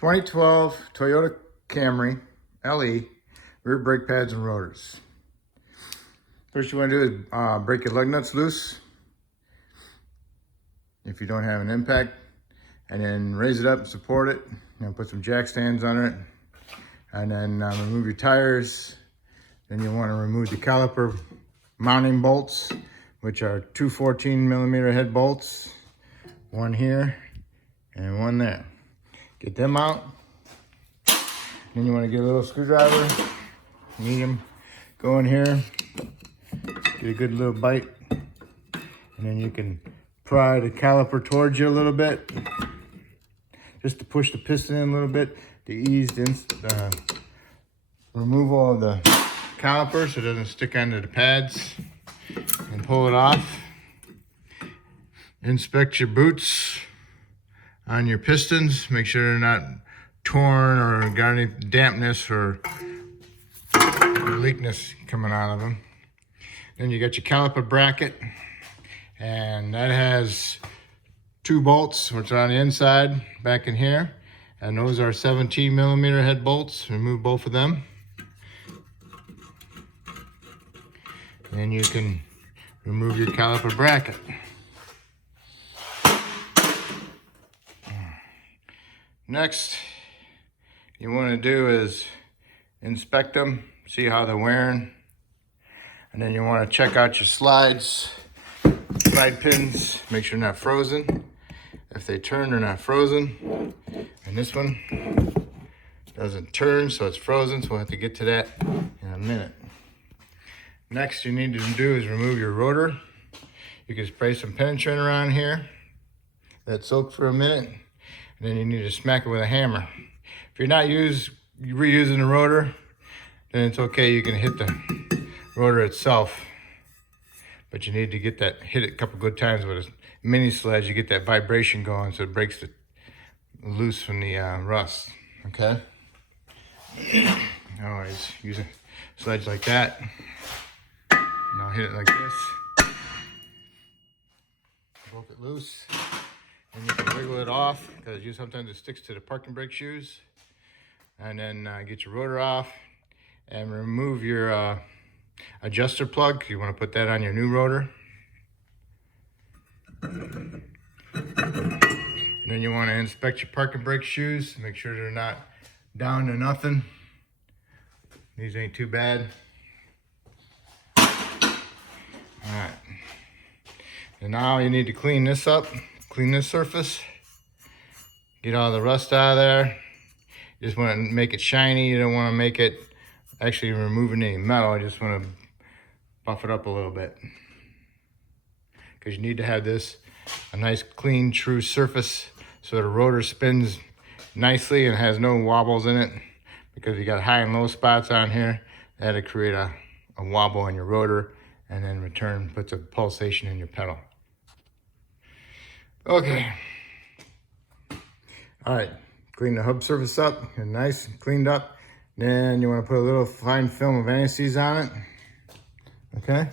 2012 Toyota Camry LE, rear brake pads and rotors. First you want to do is break your lug nuts loose if you don't have an impact, and then raise it up and support it, and put some jack stands under it, and then remove your tires. Then you want to remove the caliper mounting bolts, which are two 14mm head bolts, one here and one there. Get them out. Then you want to get a little screwdriver, medium, go in here, get a good little bite, and then you can pry the caliper towards you a little bit, just to push the piston in a little bit to ease the removal of the caliper so it doesn't stick onto the pads, and pull it off. Inspect your boots on your pistons, make sure they're not torn or got any dampness or leakness coming out of them. Then you got your caliper bracket, and that has two bolts which are on the inside back in here, and those are 17mm head bolts. Remove both of them, and you can remove your caliper bracket. Next, you want to do is inspect them, see how they're wearing, and then you want to check out your slide pins, make sure they're not frozen. If they turn, they're not frozen. And this one doesn't turn, so it's frozen, so we'll have to get to that in a minute. Next, you need to do is remove your rotor. You can spray some penetrant around here, let it soak for a minute, and then you need to smack it with a hammer. If you're not reusing the rotor, then it's okay, you can hit the rotor itself. But you need to hit it a couple good times with a mini sledge. You get that vibration going so it breaks loose from the rust, okay? Always use a sledge like that. Now hit it like this. Broke it loose. And you can wiggle it off, because sometimes it sticks to the parking brake shoes. And then get your rotor off and remove your adjuster plug. You want to put that on your new rotor. And then you want to inspect your parking brake shoes, make sure they're not down to nothing. These ain't too bad. All right. And now you need to clean this up, clean this surface, get all the rust out of there. You just want to make it shiny. You don't want to make it actually removing any metal. I just want to buff it up a little bit, because you need to have this a nice, clean, true surface so the rotor spins nicely and has no wobbles in it, because you got high and low spots on here. That'll create a wobble in your rotor, and then in return puts a pulsation in your pedal. Okay. All right, clean the hub surface up and nice and cleaned up. Then you want to put a little fine film of anti-seize on it. Okay.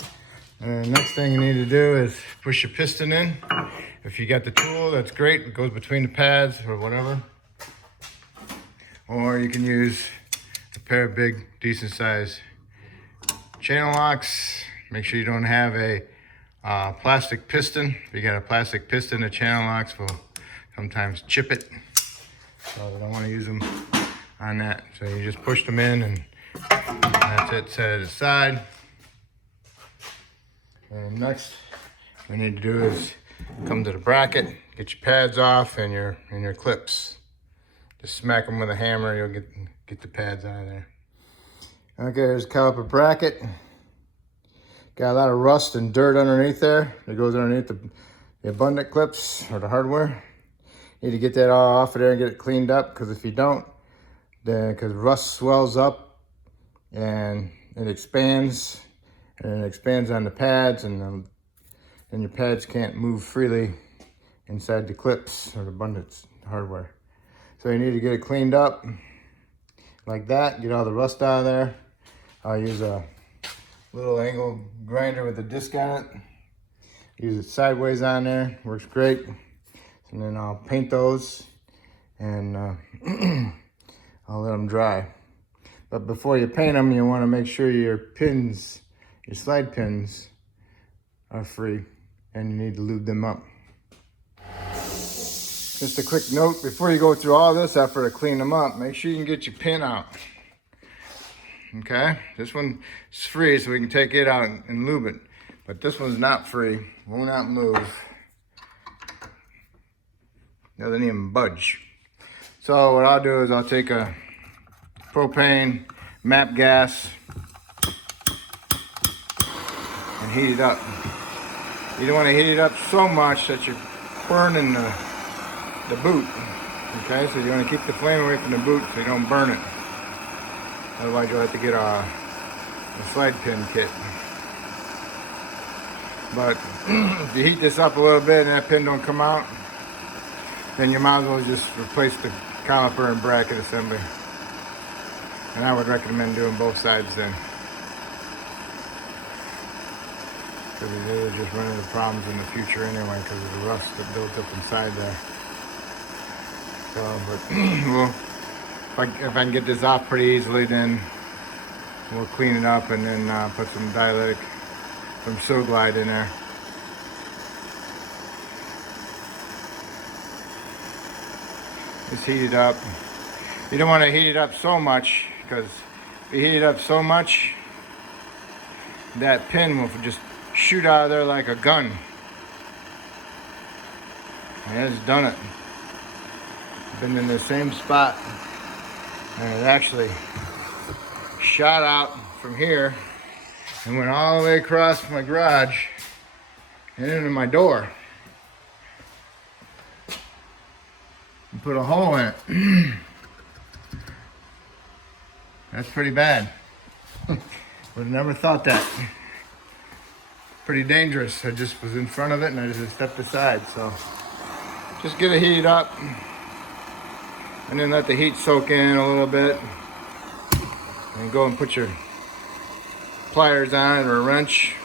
And the next thing you need to do is push your piston in. If you got the tool, that's great. It goes between the pads or whatever. Or you can use a pair of big, decent size channel locks. Make sure you don't have a plastic piston. If you got a plastic piston, the channel locks will sometimes chip it. So I don't want to use them on that. So you just push them in, and that's it, set it aside. And next we need to do is come to the bracket, get your pads off and your clips. Just smack them with a hammer, you'll get the pads out of there. Okay, there's the caliper bracket. Got a lot of rust and dirt underneath there. It goes underneath the abundant clips or the hardware. You need to get that all off of there and get it cleaned up, because if you don't, then because rust swells up and it expands, and it expands on the pads, and your pads can't move freely inside the clips or the abundant hardware. So you need to get it cleaned up like that, get all the rust out of there. I'll use a little angle grinder with a disc on it. Use it sideways on there, works great. And then I'll paint those and I'll let them dry. But before you paint them, you want to make sure your pins, your slide pins, are free, and you need to lube them up. Just a quick note, before you go through all this effort to clean them up, make sure you can get your pin out. Okay, this one is free, so we can take it out and lube it. But this one's not free, will not move. Doesn't even budge. So what I'll do is I'll take a propane MAP gas and heat it up. You don't want to heat it up so much that you're burning the boot. Okay, so you want to keep the flame away from the boot so you don't burn it. Otherwise you'll have to get a slide pin kit. But if you heat this up a little bit and that pin don't come out, then you might as well just replace the caliper and bracket assembly. And I would recommend doing both sides then. Because they're just running into problems in the future anyway because of the rust that built up inside there. So, but well, if I can get this off pretty easily, then we'll clean it up and then put some dialytic, some So-Glide in there. Just heat it up. You don't want to heat it up so much, because if you heat it up so much, that pin will just shoot out of there like a gun. And it's done it. Been in the same spot, and it actually shot out from here and went all the way across my garage and into my door. And put a hole in it. That's pretty bad. Would have never thought that. Pretty dangerous. I just was in front of it and I just stepped aside. So just get it heated up and then let the heat soak in a little bit. And go and put your pliers on it or a wrench.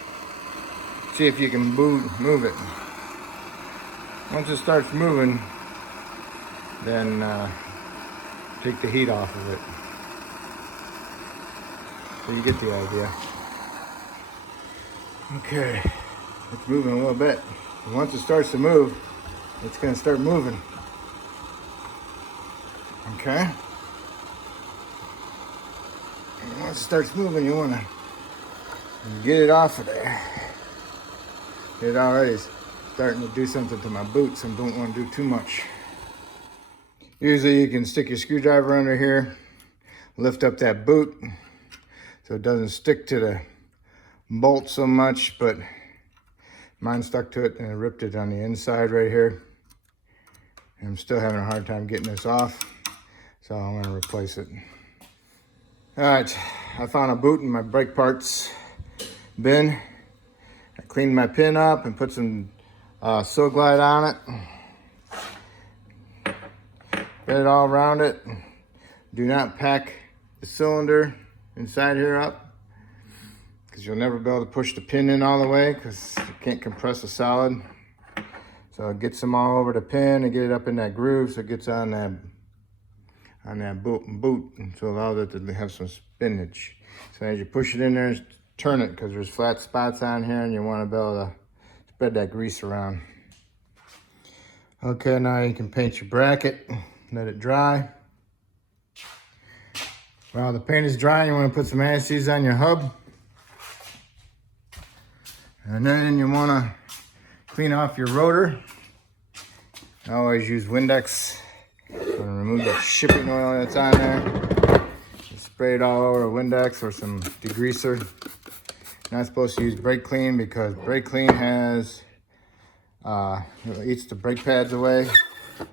See if you can move it. Once it starts moving, then take the heat off of it. So you get the idea. Okay, it's moving a little bit. And once it starts to move, it's going to start moving. Okay? And once it starts moving, you want to get it off of there. It already is starting to do something to my boots and don't want to do too much. Usually you can stick your screwdriver under here, lift up that boot so it doesn't stick to the bolt so much, but mine stuck to it and I ripped it on the inside right here. And I'm still having a hard time getting this off, so I'm going to replace it. All right, I found a boot in my brake parts bin. I cleaned my pin up and put some So-Glide on it. Get it all around it. Do not pack the cylinder inside here up, because you'll never be able to push the pin in all the way because you can't compress a solid. So it gets them all over the pin and get it up in that groove so it gets on that boot, and so allows it to have some spinach. So as you push it in there, turn it, because there's flat spots on here and you want to be able to spread that grease around. Okay, now you can paint your bracket, let it dry. While the paint is dry, you want to put some anti-seize on your hub. And then you want to clean off your rotor. I always use Windex. I'm going to remove that shipping oil that's on there. Just spray it all over with Windex or some degreaser. Not supposed to use brake clean because brake clean has it eats the brake pads away.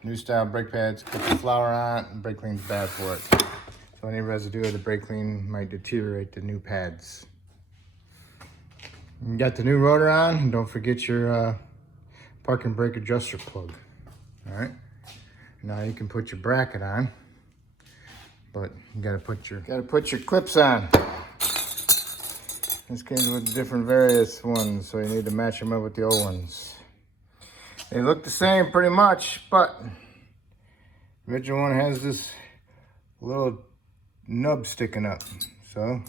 New style brake pads put the flour on it, and brake clean's bad for it. So any residue of the brake clean might deteriorate the new pads. You got the new rotor on, and don't forget your parking brake adjuster plug. All right. Now you can put your bracket on, but you gotta put your clips on. This comes with different various ones, so you need to match them up with the old ones. They look the same pretty much, but original one has this little nub sticking up. So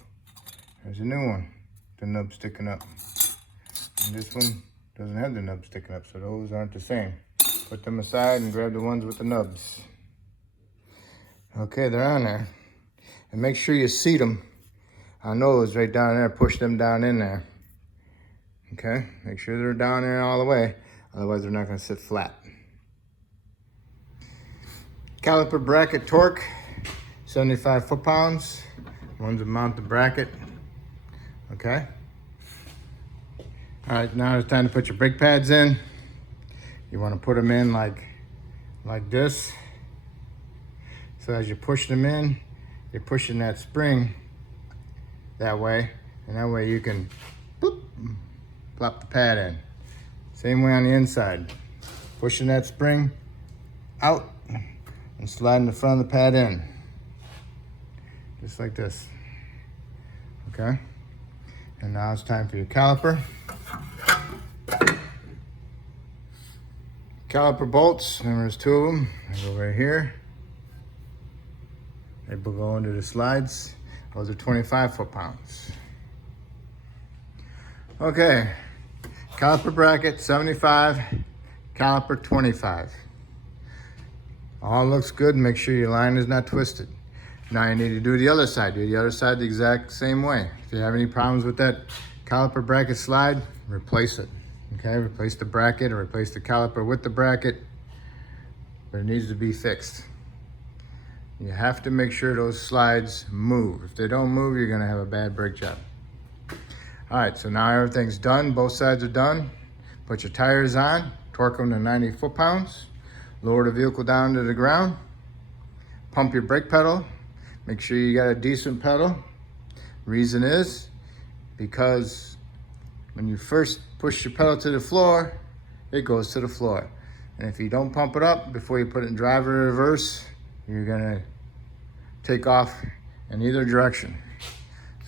there's a new one, the nub sticking up. And this one doesn't have the nub sticking up, so those aren't the same. Put them aside and grab the ones with the nubs. Okay, they're on there. And make sure you seat them on those right down there. Push them down in there. Okay, make sure they're down there all the way. Otherwise, they're not gonna sit flat. Caliper bracket torque, 75 foot-pounds. One's to mount the bracket. Okay. All right, now it's time to put your brake pads in. You want to put them in like this. So as you push them in, you're pushing that spring that way, and that way you can boop, plop the pad in. Same way on the inside. Pushing that spring out and sliding the front of the pad in. Just like this. Okay? And now it's time for your caliper. Caliper bolts, remember there's two of them. They go right here. They go into the slides. Those are 25 foot-pounds. Okay, caliper bracket 75, caliper 25. All looks good. Make sure your line is not twisted. Now you need to do the other side. Do the other side the exact same way. If you have any problems with that caliper bracket slide, replace it. Okay, replace the bracket or replace the caliper with the bracket, but it needs to be fixed. You have to make sure those slides move. If they don't move, you're gonna have a bad brake job. All right, so now everything's done. Both sides are done. Put your tires on, torque them to 90 foot-pounds, lower the vehicle down to the ground, pump your brake pedal. Make sure you got a decent pedal. Reason is because when you first push your pedal to the floor, it goes to the floor. And if you don't pump it up before you put it in drive or reverse, you're gonna take off in either direction.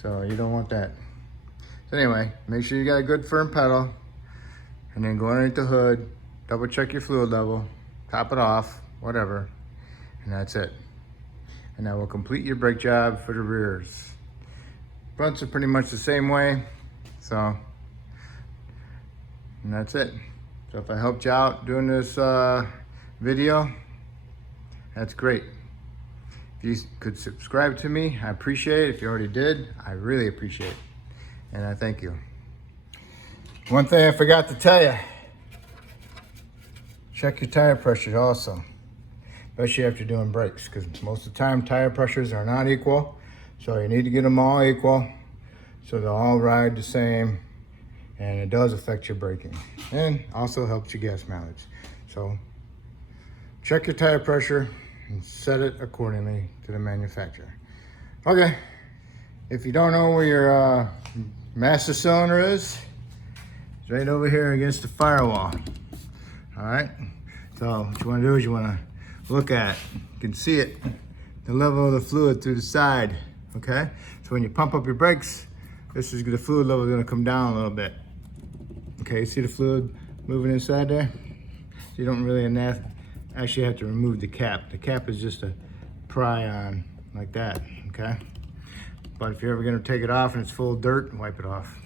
So you don't want that. So anyway, make sure you got a good firm pedal, and then go underneath the hood, double check your fluid level, top it off, whatever, and that's it. And that will complete your brake job for the rears. Fronts are pretty much the same way, so, and that's it. So if I helped you out doing this video, that's great. If you could subscribe to me, I appreciate it. If you already did, I really appreciate it. And I thank you. One thing I forgot to tell you, check your tire pressures also, especially after doing brakes, because most of the time tire pressures are not equal. So you need to get them all equal so they'll all ride the same, and it does affect your braking and also helps your gas mileage. So check your tire pressure and set it accordingly to the manufacturer. Okay, if you don't know where your master cylinder is, it's right over here against the firewall. All right, so what you want to do is you want to look at, you can see it, the level of the fluid through the side. Okay, so when you pump up your brakes, this is the fluid level is going to come down a little bit. Okay, see the fluid moving inside there? So you don't really actually have to remove the cap. The cap is just a pry on like that, okay? But if you're ever gonna take it off and it's full of dirt, wipe it off.